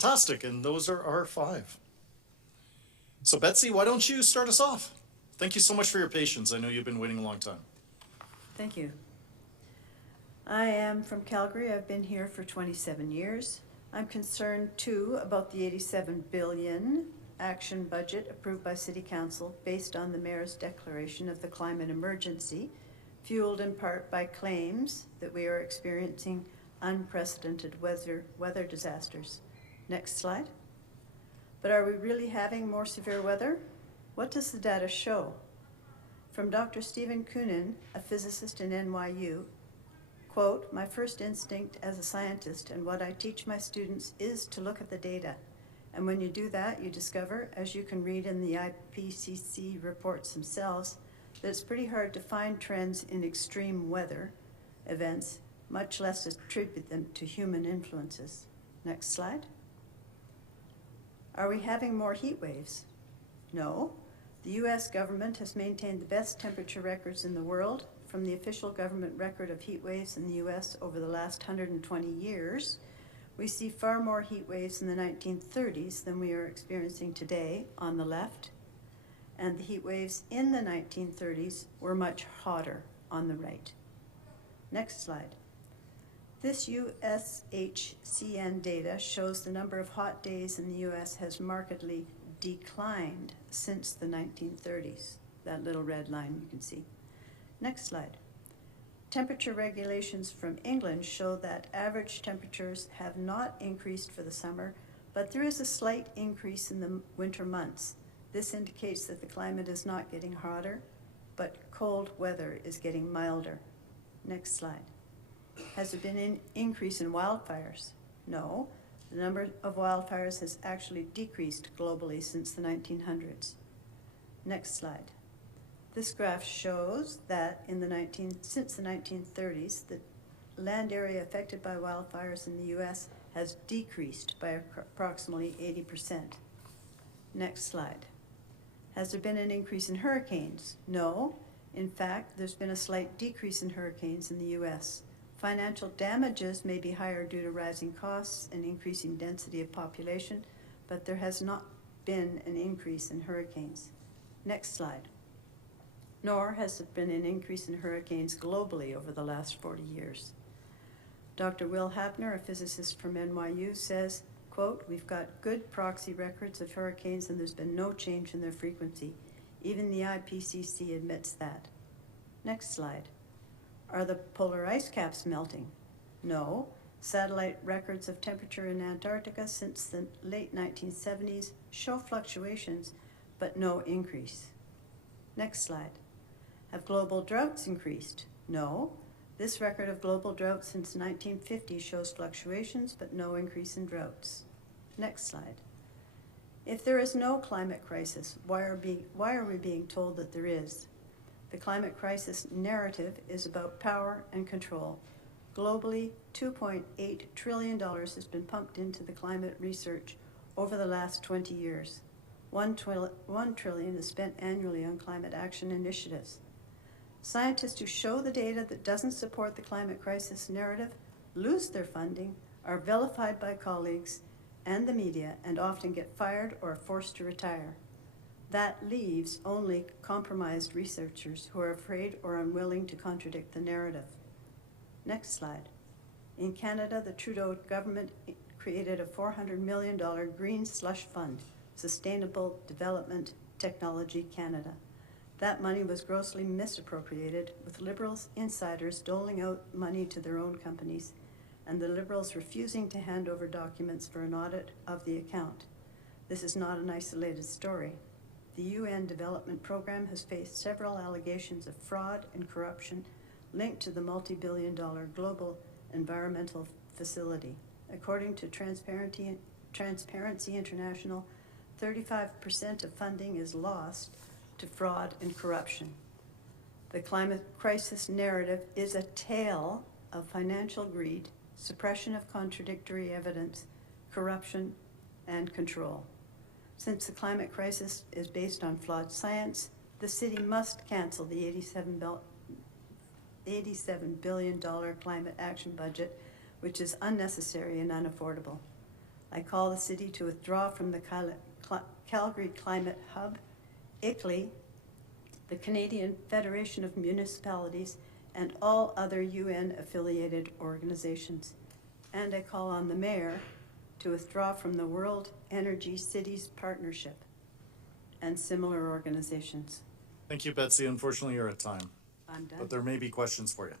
Fantastic, and those are our five. So Betsy, why don't you start us off? Thank you so much for your patience. I know you've been waiting a long time. Thank you. I am from Calgary. I've been here for 27 years. I'm concerned too about the 87 billion action budget approved by City Council based on the Mayor's declaration of the climate emergency, fueled in part by claims that we are experiencing unprecedented weather disasters. Next slide. But are we really having more severe weather? What does the data show? From Dr. Stephen Koonin, a physicist in NYU, quote, "My first instinct as a scientist and what I teach my students is to look at the data. And when you do that, you discover, as you can read in the IPCC reports themselves, that it's pretty hard to find trends in extreme weather events, much less attribute them to human influences." Next slide. Are we having more heat waves? No. The US government has maintained the best temperature records in the world. From the official government record of heat waves in the US over the last 120 years, we see far more heat waves in the 1930s than we are experiencing today on the left, and the heat waves in the 1930s were much hotter on the right. Next slide. This USHCN data shows the number of hot days in the US has markedly declined since the 1930s. That little red line you can see. Next slide. Temperature regulations from England show that average temperatures have not increased for the summer, but there is a slight increase in the winter months. This indicates that the climate is not getting hotter, but cold weather is getting milder. Next slide. Has there been an increase in wildfires? No. The number of wildfires has actually decreased globally since the 1900s. Next slide. This graph shows that since the 1930s, the land area affected by wildfires in the US has decreased by approximately 80%. Next slide. Has there been an increase in hurricanes? No. In fact, there's been a slight decrease in hurricanes in the US. Financial damages may be higher due to rising costs and increasing density of population, but there has not been an increase in hurricanes. Next slide. Nor has there been an increase in hurricanes globally over the last 40 years. Dr. Will Hapner, a physicist from NYU, says, quote, "We've got good proxy records of hurricanes and there's been no change in their frequency. Even the IPCC admits that." Next slide. Are the polar ice caps melting? No. Satellite records of temperature in Antarctica since the late 1970s show fluctuations, but no increase. Next slide. Have global droughts increased? No. This record of global drought since 1950 shows fluctuations, but no increase in droughts. Next slide. If there is no climate crisis, why are we being told that there is? The climate crisis narrative is about power and control. Globally, $2.8 trillion has been pumped into the climate research over the last 20 years. $1 trillion is spent annually on climate action initiatives. Scientists who show the data that doesn't support the climate crisis narrative lose their funding, are vilified by colleagues and the media, and often get fired or are forced to retire. That leaves only compromised researchers who are afraid or unwilling to contradict the narrative. Next slide. In Canada, the Trudeau government created a $400 million green slush fund, Sustainable Development Technology Canada. That money was grossly misappropriated, with Liberals insiders doling out money to their own companies, and the Liberals refusing to hand over documents for an audit of the account. This is not an isolated story. The UN Development Program has faced several allegations of fraud and corruption linked to the multi-billion-dollar global environmental facility. According to Transparency International, 35% of funding is lost to fraud and corruption. The climate crisis narrative is a tale of financial greed, suppression of contradictory evidence, corruption, and control. Since the climate crisis is based on flawed science, the city must cancel the $87 billion climate action budget, which is unnecessary and unaffordable. I call the city to withdraw from the Calgary Climate Hub, ICLEI, the Canadian Federation of Municipalities, and all other UN-affiliated organizations. And I call on the mayor to withdraw from the World Energy Cities Partnership and similar organizations. Thank you, Betsy. Unfortunately, you're at time, I'm done. but there may be questions for you.